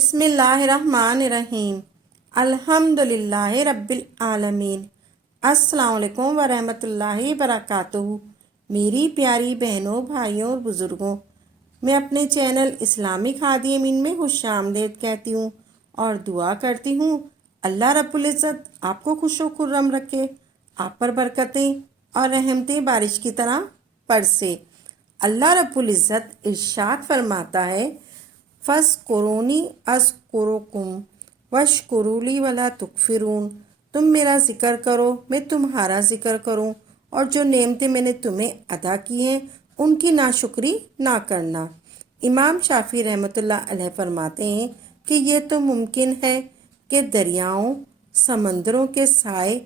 بسم اللہ الرحمن الرحیم الحمدللہ رب العالمین۔ السلام علیکم ورحمۃ اللہ وبرکاتہ۔ میری پیاری بہنوں، بھائیوں اور بزرگوں، میں اپنے چینل اسلامی ہادی امین میں خوش آمدید کہتی ہوں اور دعا کرتی ہوں اللہ رب العزت آپ کو خوش و خرم رکھے، آپ پر برکتیں اور رحمتیں بارش کی طرح برسے۔ اللہ رب العزت ارشاد فرماتا ہے فَاذْكُرُونِی أَذْكُرْکُم وَاشْکُرُوا لِی وَلَا تُکْفُرُونَ۔ تم میرا ذکر کرو، میں تمہارا ذکر کروں، اور جو نعمتیں میں نے تمہیں عطا کی ہیں ان کی ناشکری نہ کرنا۔ امام شافعی رحمۃ اللہ علیہ فرماتے ہیں کہ یہ تو ممکن ہے کہ دریاؤں، سمندروں کے سائے،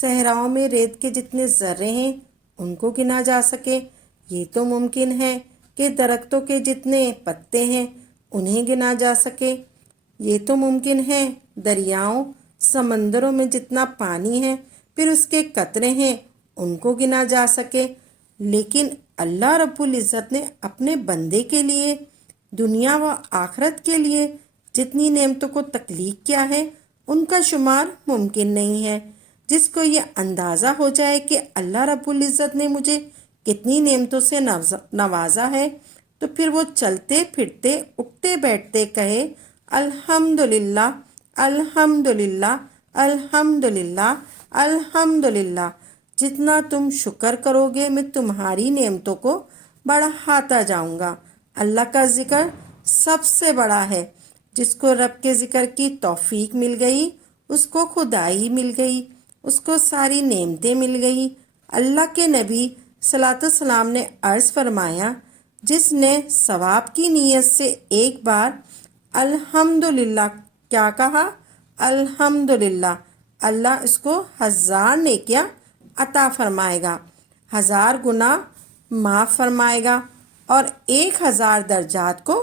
صحراؤں میں ریت کے جتنے ذرے ہیں ان کو گنا جا سکے۔ یہ تو ممکن ہے کہ درختوں کے جتنے پتے ہیں انہیں گنا جا سکے۔ یہ تو ممکن ہے دریاؤں، سمندروں میں جتنا پانی ہے پھر اس کے قطرے ہیں ان کو گنا جا سکے۔ لیکن اللہ رب العزت نے اپنے بندے کے لیے دنیا و آخرت کے لیے جتنی نعمتوں کو تخلیق کیا ہے ان کا شمار ممکن نہیں ہے۔ جس کو یہ اندازہ ہو جائے کہ اللہ رب العزت نے مجھے کتنی نعمتوں سے نوازا ہے تو پھر وہ چلتے پھرتے اٹھتے بیٹھتے کہے الحمدللہ الحمدللہ الحمدللہ الحمدللہ۔ جتنا تم شکر کرو گے میں تمہاری نعمتوں کو بڑھاتا جاؤں گا۔ اللہ کا ذکر سب سے بڑا ہے۔ جس کو رب کے ذکر کی توفیق مل گئی اس کو خدائی مل گئی، اس کو ساری نعمتیں مل گئی۔ اللہ کے نبی صلوات و سلام نے عرض فرمایا جس نے ثواب کی نیت سے ایک بار الحمدللہ کیا کہا، الحمدللہ، اللہ اس کو 1000 نیکیاں عطا فرمائے گا، 1000 گناہ معاف فرمائے گا اور 1000 درجات کو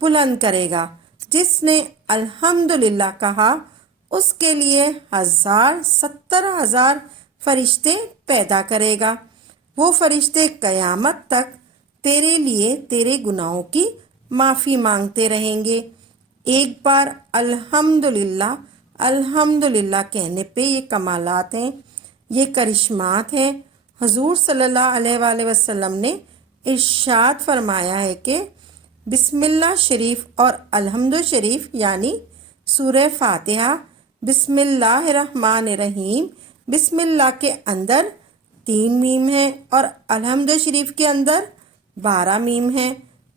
بلند کرے گا۔ جس نے الحمدللہ کہا اس کے لیے 70,000 فرشتے پیدا کرے گا۔ وہ فرشتے قیامت تک تیرے لیے تیرے گناہوں کی معافی مانگتے رہیں گے۔ ایک بار الحمدللہ الحمدللہ کہنے پہ یہ کمالات ہیں، یہ کرشمات ہیں۔ حضور صلی اللہ علیہ وآلہ وسلم نے ارشاد فرمایا ہے کہ بسم اللہ شریف اور الحمد شریف یعنی سورہ فاتحہ، بسم اللہ الرحمن الرحیم، بسم اللہ کے اندر 3 میم ہیں اور الحمد شریف کے اندر 12 میم ہیں،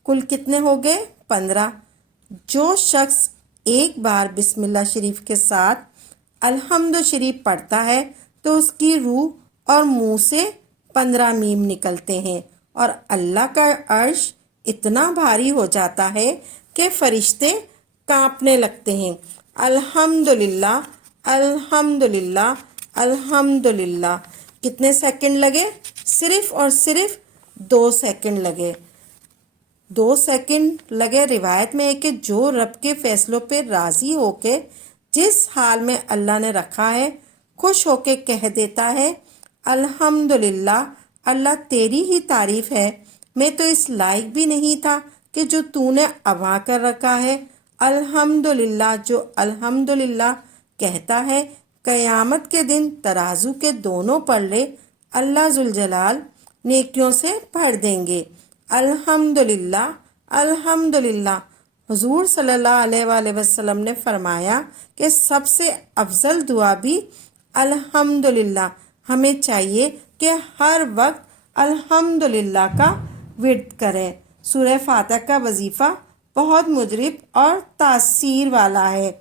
کل کتنے ہو گئے؟ 15۔ جو شخص ایک بار بسم اللہ شریف کے ساتھ الحمد شریف پڑھتا ہے تو اس کی روح اور منہ سے 15 میم نکلتے ہیں اور اللہ کا عرش اتنا بھاری ہو جاتا ہے کہ فرشتے کانپنے لگتے ہیں۔ الحمدللہ الحمدللہ الحمدللہ۔ کتنے سیکنڈ لگے؟ صرف اور صرف 2 سیکنڈ لگے۔ 2 سیکنڈ لگے۔ روایت میں ہے کہ جو رب کے فیصلوں پہ راضی ہو کے جس حال میں اللہ نے رکھا ہے خوش ہو کے کہہ دیتا ہے الحمدللہ، اللہ تیری ہی تعریف ہے، میں تو اس لائق بھی نہیں تھا کہ جو تو نے عطا کر رکھا ہے۔ الحمدللہ، جو الحمدللہ کہتا ہے قیامت کے دن ترازو کے دونوں پلڑے اللہ ذوالجلال نیکیوں سے بھر دیں گے۔ الحمدللہ الحمدللہ۔ حضور صلی اللہ علیہ وآلہ وسلم نے فرمایا کہ سب سے افضل دعا بھی الحمدللہ۔ ہمیں چاہیے کہ ہر وقت الحمدللہ کا ورد کریں۔ سورہ فاتحہ کا وظیفہ بہت مجرب اور تاثیر والا ہے۔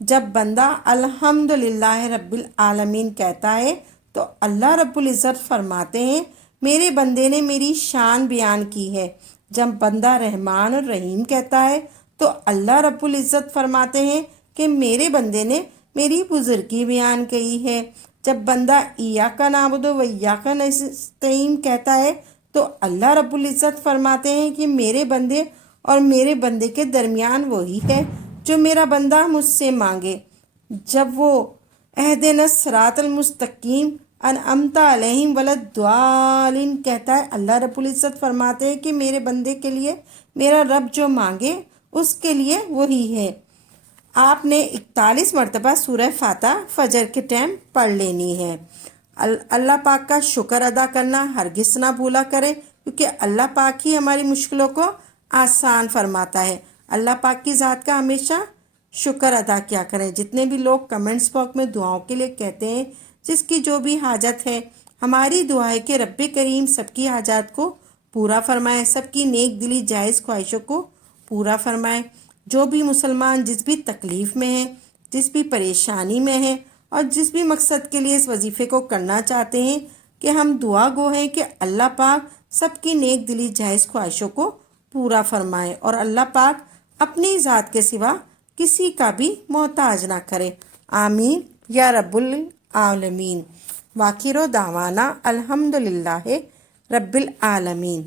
جب بندہ الحمدللہ رب العالمین کہتا ہے تو اللہ رب العزت فرماتے ہیں میرے بندے نے میری شان بیان کی ہے۔ جب بندہ رحمان الرحیم کہتا ہے تو اللہ رب العزت فرماتے ہیں کہ میرے بندے نے میری بزرگی بیان کی ہے۔ جب بندہ ایاک نعبد و ایاک نستعین کہتا ہے تو اللہ رب العزت فرماتے ہیں کہ میرے بندے اور میرے بندے کے درمیان وہی ہے جو میرا بندہ مجھ سے مانگے۔ جب وہ اہدنا الصراط المستقیم انعمت علیہم ولا الضالین کہتا ہے اللہ رب العزت فرماتے ہیں کہ میرے بندے کے لیے میرا رب جو مانگے اس کے لیے وہی ہے۔ آپ نے 41 مرتبہ سورہ فاتحہ فجر کے ٹائم پڑھ لینی ہے۔ اللہ پاک کا شکر ادا کرنا ہرگز نہ بھولا کریں، کیونکہ اللہ پاک ہی ہماری مشکلوں کو آسان فرماتا ہے۔ اللہ پاک کی ذات کا ہمیشہ شکر ادا کیا کریں۔ جتنے بھی لوگ کمنٹس باکس میں دعاؤں کے لیے کہتے ہیں، جس کی جو بھی حاجت ہے، ہماری دعا ہے کہ رب کریم سب کی حاجات کو پورا فرمائے، سب کی نیک دلی جائز خواہشوں کو پورا فرمائے۔ جو بھی مسلمان جس بھی تکلیف میں ہیں، جس بھی پریشانی میں ہیں، اور جس بھی مقصد کے لیے اس وظیفے کو کرنا چاہتے ہیں، کہ ہم دعا گو ہیں کہ اللہ پاک سب کی نیک دلی جائز خواہشوں کو پورا فرمائے، اور اللہ پاک اپنی ذات کے سوا کسی کا بھی محتاج نہ کرے۔ آمین یا رب العالمین۔ واخر دعوانا الحمدللہ رب العالمین۔